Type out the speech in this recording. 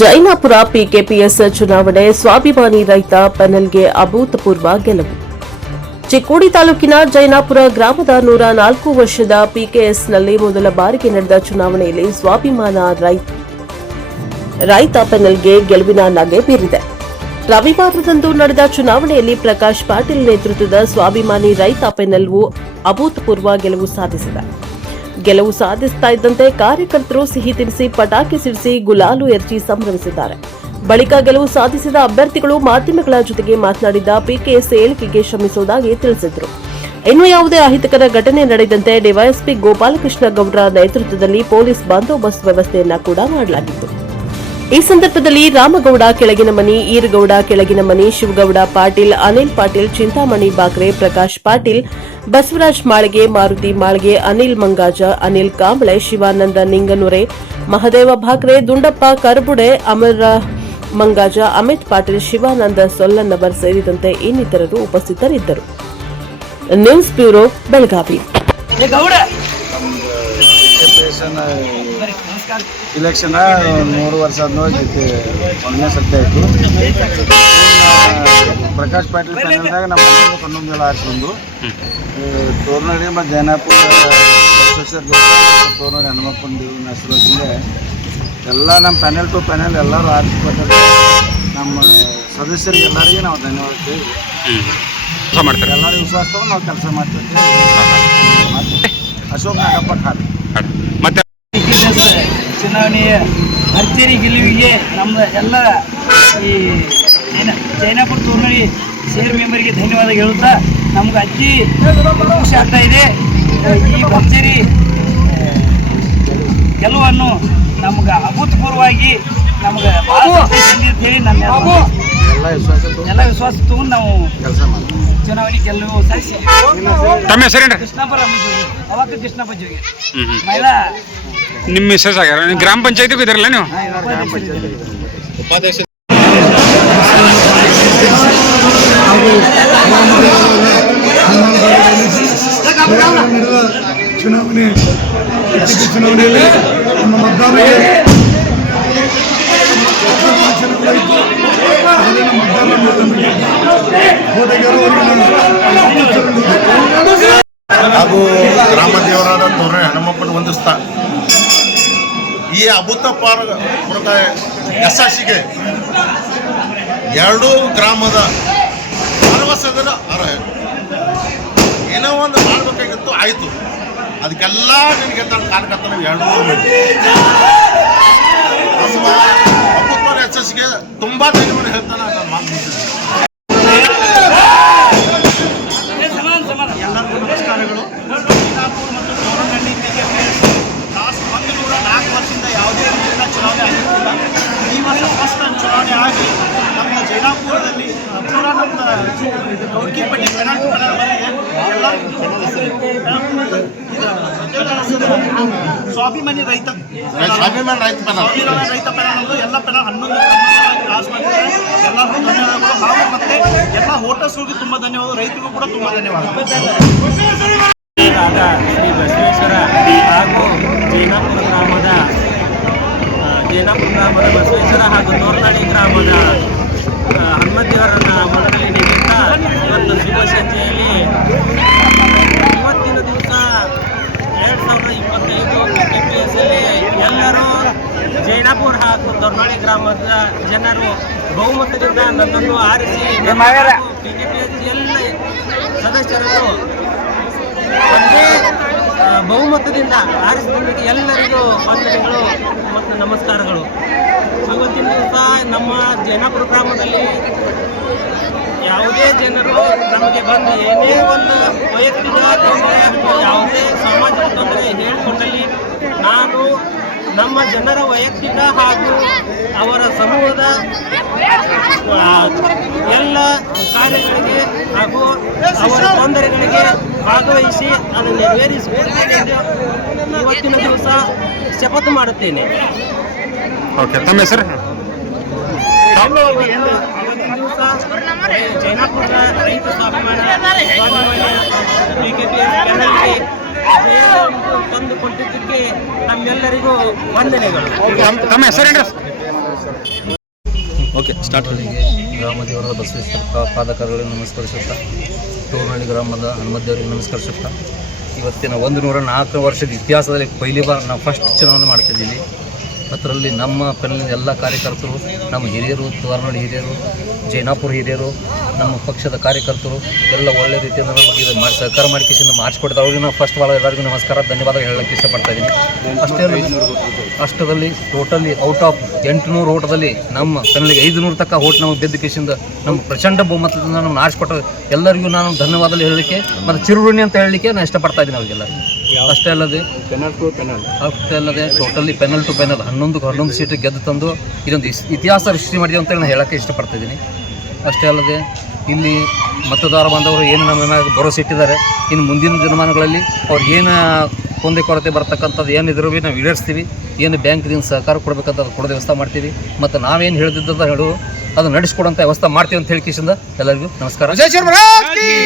Jainapura PKPS ಚುನಾವಣೆ ಸ್ವಾಭಿಮಾನಿ ರೈತ ಪ್ಯಾನೆಲ್ಗೆ ಅಭೂತಪೂರ್ವ ಗೆಲುವು. ಚಿಕ್ಕೋಡಿ ತಾಲೂಕಿನ ಜೈನಾಪುರ ಗ್ರಾಮದ 104 ವರ್ಷದ ಪಿಕೆಎಸ್ನಲ್ಲಿ ಮೊದಲ ಬಾರಿಗೆ ನಡೆದ ಚುನಾವಣೆಯಲ್ಲಿ ಸ್ವಾಭಿಮಾನ ರೈತ ಪ್ಯಾನೆಲ್ಗೆ ಗೆಲುವಿನ ನಗೆ ಬೀರಿದೆ. ರವಿವಾರದಂದು ನಡೆದ ಚುನಾವಣೆಯಲ್ಲಿ ಪ್ರಕಾಶ್ ಪಾಟೀಲ್ ನೇತೃತ್ವದ ಸ್ವಾಭಿಮಾನಿ ರೈತ ಪ್ಯಾನೆಲ್ವು ಅಭೂತಪೂರ್ವ ಗೆಲುವು ಸಾಧಿಸಿದೆ. ಗೆಲುವು ಸಾಧಿಸುತ್ತಾ ಇದ್ದಂತೆ ಕಾರ್ಯಕರ್ತರು ಸಿಹಿ ತಿನಿಸಿ ಪಟಾಕಿ ಸಿಡಿಸಿ ಗುಲಾಲು ಎರಚಿ ಸಂಭ್ರಮಿಸಿದ್ದಾರೆ. ಬಳಿಕ ಗೆಲುವು ಸಾಧಿಸಿದ ಅಭ್ಯರ್ಥಿಗಳು ಮಾಧ್ಯಮಗಳ ಜೊತೆಗೆ ಮಾತನಾಡಿದ ಪಿಕೆಎಸ್ ಏಳಿಗೆಗೆ ಶ್ರಮಿಸುವುದಾಗಿ ತಿಳಿಸಿದರು. ಇನ್ನು ಯಾವುದೇ ಅಹಿತಕರ ಘಟನೆ ನಡೆದಂತೆ ಡಿವೈಎಸ್ಪಿ ಗೋಪಾಲಕೃಷ್ಣ ಗೌಡ್ರ ನೇತೃತ್ವದಲ್ಲಿ ಪೊಲೀಸ್ ಬಂದೋಬಸ್ತ್ ವ್ಯವಸ್ಥೆಯನ್ನ ಕೂಡ ಮಾಡಲಾಗಿತ್ತು. ಈ ಸಂದರ್ಭದಲ್ಲಿ ರಾಮಗೌಡ ಕೆಳಗಿನ ಮನಿ, ಈರಗೌಡ ಕೆಳಗಿನ ಮನಿ, ಶಿವಗೌಡ ಪಾಟೀಲ್, ಅನಿಲ್ ಪಾಟೀಲ್, ಚಿಂತಾಮಣಿ ಬಾಕ್ರೆ, ಪ್ರಕಾಶ್ ಪಾಟೀಲ್, ಬಸವರಾಜ್ ಮಾಳಿಗೆ, ಮಾರುತಿ ಮಾಳಿಗೆ, ಅನಿಲ್ ಮಂಗಾಜ, ಅನಿಲ್ ಕಾಂಬಳೆ, ಶಿವಾನಂದ ನಿಂಗನೂರೆ, ಮಹದೇವ ಭಾಕ್ರೆ, ದುಂಡಪ್ಪ ಕರ್ಬುಡೆ, ಅಮರ ಮಂಗಾಜ, ಅಮಿತ್ ಪಾಟೀಲ್, ಶಿವಾನಂದ ಸೊಲ್ಲನ್ನವರ್ ಸೇರಿದಂತೆ ಇನ್ನಿತರರು ಉಪಸ್ಥಿತರಿದ್ದರು. News bureau, Belagavi. ಇಲೆಕ್ಷನ್ 3 ವರ್ಷ ಆದ್ಮೇಲೆ ಒಂದನೇ ಸತ್ಯ ಆಯಿತು. ಪ್ರಕಾಶ್ ಪಾಟೀಲ್ ಪ್ಯಾನೆಲ್ದಾಗ ನಮ್ಮ ಕಣ್ಣೊಂದೆಲ್ಲ ಹಾರಿಸ್ಕೊಂಡು ತೋರ್ನಳ್ಳಿ ಮತ್ತು ಜೈನಾಪುರ ತೋರ್ನಳ್ಳಿ ಹನುಮಪ್ಪನ ದೇವನ ಹೆಸರಿಂದ ಎಲ್ಲ ನಮ್ಮ ಪ್ಯಾನೆಲ್ ಟು ಪ್ಯಾನೆಲ್ ಎಲ್ಲರೂ ಆರಿಸ್ಬೇಕಂತ ನಮ್ಮ ಸದಸ್ಯರಿಗೆ ಎಲ್ಲರಿಗೆ ನಾವು ಧನ್ಯವಾದ ಮಾಡ್ತಾರೆ. ಎಲ್ಲರಿಗೂ ವಿಶ್ವಾಸ ತಗೊಂಡು ನಾವು ಕೆಲಸ ಮಾಡ್ತಿರ್ತೀವಿ. ಅಶೋಕ್ ನಾಗಪ್ಪ ಖಾಲಿ ಮತ್ತೆ ಚುನಾವಣೆಯ ಭರ್ಜರಿ ಗೆಲುವಿಗೆ ನಮ್ಮ ಎಲ್ಲ ಈ ಜೈನಾಪುರ ತೋರ್ನಳ್ಳಿ ಸೇರ್ ಮೆಂಬರ್ಗೆ ಧನ್ಯವಾದ ಹೇಳುತ್ತಾ ನಮ್ಗೆ ಅತಿ ಖುಷಿ ಆಗ್ತಾ ಇದೆ. ಈ ಭರ್ಜರಿ ಗೆಲುವನ್ನು ನಮ್ಗೆ ಅಭೂತಪೂರ್ವವಾಗಿ ನಮ್ಗೆ ಭಾಳ ಹೇಳಿ ನನ್ನ ಎಲ್ಲ ವಿಶ್ವಾಸ ತಗೊಂಡು ನಾವು ಕೆಲಸ ಮಾಡ್ತೀವಿ. ಚುನಾವಣೆ ಗೆಲುವು ಸಾಧಿಸಿ ಕೃಷ್ಣಪ್ಪ ಅವಾಗ ಕೃಷ್ಣಪ್ಪ ಜೋಗಿ ಮಹಿಳಾ ನಿಮ್ಮ ಮಿಸ್ಸಸ್ ಆಗ್ಯಾರ. ಗ್ರಾಮ ಪಂಚಾಯತಿಗೂ ಇದಾರಲ್ಲ ನೀವು? ಉಪಾಧ್ಯಕ್ಷ ಚುನಾವಣೆಯಲ್ಲಿ ನಮ್ಮ ಮತದಾರರಿಗೆ ಹಾಗೂ ಗ್ರಾಮ ದೇವರಾದ ತೋರ್ನಳ್ಳಿ ಹನುಮಪ್ಪನ ವಂದಿಸ್ತಾ ಈ ಅಭೂತಪೂರ್ವ ಯಶಸ್ಸಿಗೆ ಎರಡೂ ಗ್ರಾಮದ ಭರವಸೆಗಳ ಅರ್ಹ. ಏನೋ ಒಂದು ಮಾಡಬೇಕಾಗಿತ್ತು, ಆಯಿತು. ಅದಕ್ಕೆಲ್ಲ ನಿನಗೆ ತನ್ನ ಕಾರ್ಯಕರ್ತ ನಾವು ಎರಡೂ ಅಭೂತಪೂರ್ವ ಯಶಸ್ಸಿಗೆ ತುಂಬ ಧನ್ಯವಾದ ಹೇಳ್ತಾನೆ ನಾನು ಮಾತನಾಡ್ತೀನಿ. ಎಲ್ಲರಿಗೂ ನಮಸ್ಕಾರಗಳು. ಜೈನಾಪುರ ಮತ್ತು ತೋರನಹಳ್ಳಿ ಪಿಕೆಪಿಎಸ್ ಲಾಸ್ಟ್ 104 ವರ್ಷದಿಂದ ಯಾವುದೇ ರೀತಿಯ ಚುನಾವಣೆ ಆಗಿರಲಿಲ್ಲ. ಈ ವರ್ಷ ಫಸ್ಟ್ ಟೈಮ್ ಚುನಾವಣೆ ಆಗಿ ನಮ್ಮ ಜೈನಾಪುರದಲ್ಲಿ ಪೂರಾ ನಮ್ಮ ಗೌಡ್ಕಿಪಟ್ಟಿ ಪೆನಾಲ್ಟಿ ಬಂದಿದೆ. ಸ್ವಾಭಿಮಾನಿ ರೈತ ಪೆನಾಲ್ ಎಲ್ಲ ಪೆನಾಲ್ 11 ಕ್ಲಾಸ್ ಮಾಡಿದ್ದಾರೆ. ಎಲ್ಲರಿಗೂ ಧನ್ಯವಾದಗಳು. ಹಾಗೂ ಮತ್ತೆ ಎಲ್ಲ ಹೋಟೆಲ್ಸ್ಗಳಿಗೂ ತುಂಬ ಧನ್ಯವಾದ, ರೈತರಿಗೂ ಕೂಡ ತುಂಬ ಧನ್ಯವಾದ. ಶ್ರೀ ಬಸವೇಶ್ವರ ಹಾಗೂ ಜೈನಾಪುರ ಗ್ರಾಮದ ಬಸವೇಶ್ವರ ಹಾಗೂ ತೋರ್ನಳ್ಳಿ ಗ್ರಾಮದ ಹನುಮದೇವರನ್ನ ಮೊದಲನೇ ನಿಮಿತ್ತ ಇವತ್ತು ಶುಭ ಸಂಜೆಯಲ್ಲಿ ಇವತ್ತಿನ ದಿವಸ 2025 ಪಿಕೆಪಿಎಸ್ಸಲ್ಲಿ ಎಲ್ಲರೂ ಜೈನಾಪುರ ಹಾಗೂ ತೋರ್ನಳ್ಳಿ ಗ್ರಾಮದ ಜನರು ಬಹುಮತದಿಂದ ನನ್ನನ್ನು ಆರಿಸಿ ಪಿಕೆಪಿಎಸ್ ಎಲ್ಲ ಸದಸ್ಯರು ಒಂದೇ ಬಹುಮತದಿಂದ ಆರಿಸಿದ್ದಕ್ಕೆ ಎಲ್ಲರಿಗೂ ವಂದನೆಗಳು ಮತ್ತು ನಮಸ್ಕಾರಗಳು. ಇವತ್ತಿನ ದಿವಸ ನಮ್ಮ ಜೈನಾಪುರ ಗ್ರಾಮದಲ್ಲಿ ಯಾವುದೇ ಜನರು ನಮಗೆ ಬಂದು ಏನೇ ಒಂದು ವೈಯಕ್ತಿಕ ತೊಂದರೆ ಅಥವಾ ಯಾವುದೇ ಸಾಮಾಜಿಕ ತೊಂದರೆ ಹೇಳಿಕೊಂಡಲ್ಲಿ ನಾನು ನಮ್ಮ ಜನರ ವೈಯಕ್ತಿಕ ಹಾಗೂ ಅವರ ಸಮೂಹದ ಎಲ್ಲ ಕಾರ್ಯಗಳಿಗೆ ಹಾಗೂ ಅವರ ತೊಂದರೆಗಳಿಗೆ ಭಾಗವಹಿಸಿ ಅದನ್ನು ನೆರವೇರಿಸಿಕೊಳ್ಳುತ್ತೇನೆ. ಇವತ್ತಿನ ದಿವಸ ಶಪಥ ಮಾಡುತ್ತೇನೆ. ಓಕೆ, ತಮ್ಮ ಹೆಸರು? ದಿವಸ ಜೈನಾಪುರ ರೈತ ಸ್ವಾಭಿಮಾನಿ ಪಿಕೆಪಿಎಸ್ ತಂದುಕೊಟ್ಟಿದ್ದಕ್ಕೆ ನಮ್ಮೆಲ್ಲರಿಗೂ ವಂದನೆಗಳು. ತಮ್ಮ ಹೆಸರೇನು? ಓಕೆ ಸ್ಟಾರ್ಟ್ ಮೊದಲಿಗೆ ಗ್ರಾಮ ದೇವರಾದ ಬಸವೇಶ್ವರ ಪಾದಕಗಳಿಗೆ ನಮಸ್ಕರಿಸುತ್ತಾ ತೋರಣಹಳ್ಳಿ ಗ್ರಾಮದ ಹನುಮದೇವರಿಗೆ ನಮಸ್ಕರಿಸುತ್ತಾ ಇವತ್ತಿನ 104 ವರ್ಷದ ಇತಿಹಾಸದಲ್ಲಿ ಪೈಲಿ ಬಾರ್ ನಾವು ಫಸ್ಟ್ ಚುನಾವಣೆ ಮಾಡ್ತಿದ್ದೀವಿ. ಅದರಲ್ಲಿ ನಮ್ಮ ಪೆನ್ನಿನ ಎಲ್ಲ ಕಾರ್ಯಕರ್ತರು, ನಮ್ಮ ಹಿರಿಯರು, ತೋರಣಹಳ್ಳಿ ಹಿರಿಯರು, ಜೈನಾಪುರ ಹಿರಿಯರು, ನಮ್ಮ ಪಕ್ಷದ ಕಾರ್ಯಕರ್ತರು ಎಲ್ಲ ಒಳ್ಳೆ ರೀತಿಯಿಂದ ನಮಗೆ ಇದು ಮಾಡಿ ಸಹಕಾರ ಮಾಡಿಕೊಂಡು ನಮ್ಮ ಆರಿಸ್ಕೊಡ್ತಾರೆ. ಅವ್ರಿಗೆ ನಾವು ಫಸ್ಟ್ ಭಾಳ ಎಲ್ಲರಿಗೂ ನಮಸ್ಕಾರ, ಧನ್ಯವಾದ ಹೇಳೋಕ್ಕೆ ಇಷ್ಟಪಡ್ತಾ ಇದ್ದೀನಿ. ಅಷ್ಟರಲ್ಲಿ ಟೋಟಲಿ ಔಟ್ ಆಫ್ 800 ಓಟದಲ್ಲಿ ನಮ್ಮ ಪೆನ್ನಿಗೆ 500 ತಕ್ಕ ಓಟ್ ನಮಗೆ ಬಿದ್ದ ಕೇಸಿಂದ ನಮ್ಮ ಪ್ರಚಂಡ ಬಹುಮತದಿಂದ ನಮ್ಮನ್ನು ಆರಿಸ್ಕೊಟ್ಟ ಎಲ್ಲರಿಗೂ ನಾನು ಧನ್ಯವಾದ ಹೇಳಲಿಕ್ಕೆ ಮತ್ತು ಚಿರುಋಣಿ ಅಂತ ಹೇಳಲಿಕ್ಕೆ ನಾನು ಇಷ್ಟಪಡ್ತಾ ಇದ್ದೀನಿ ಅವರಿಗೆಲ್ಲ. ಅಷ್ಟೇ ಅಲ್ಲದೆ totally panel to panel 11 seat ಗೆದ್ದು ತಂದು ಇದೊಂದು ಇತಿಹಾಸ ಸೃಷ್ಟಿ ಮಾಡಿದೆ ಅಂತೇಳಿ ನಾನು ಹೇಳೋಕ್ಕೆ ಇಷ್ಟಪಡ್ತಿದ್ದೀನಿ. ಅಷ್ಟೇ ಅಲ್ಲದೆ ಇಲ್ಲಿ ಮತದಾರ ಬಾಂಧವರು ಏನು ನಮ್ಮ ಮೇಲೆ ಭರವಸೆ ಇಟ್ಟಿದ್ದಾರೆ, ಇನ್ನು ಮುಂದಿನ ದಿನಮಾನಗಳಲ್ಲಿ ಅವ್ರು ಏನು ಕುಂದೆ ಕೊರತೆ ಬರ್ತಕ್ಕಂಥದ್ದು ಏನಿದ್ರು ಭೀ ನಾವು ಈಡೇರಿಸ್ತೀವಿ. ಏನು ಬ್ಯಾಂಕ್ದಿಂದ ಸಹಕಾರ ಕೊಡಬೇಕಂತ ಅದು ಕೊಡೋದು ವ್ಯವಸ್ಥೆ ಮಾಡ್ತೀವಿ. ಮತ್ತು ನಾವೇನು ಹೇಳಿದ್ದದ ಹೇಳು ಅದು ನಡೆಸ್ಕೊಡೋಂಥ ವ್ಯವಸ್ಥೆ ಮಾಡ್ತೀವಿ ಅಂತ ಹೇಳಿ ಕಿಶಿಂದ ಎಲ್ಲರಿಗೂ ನಮಸ್ಕಾರ.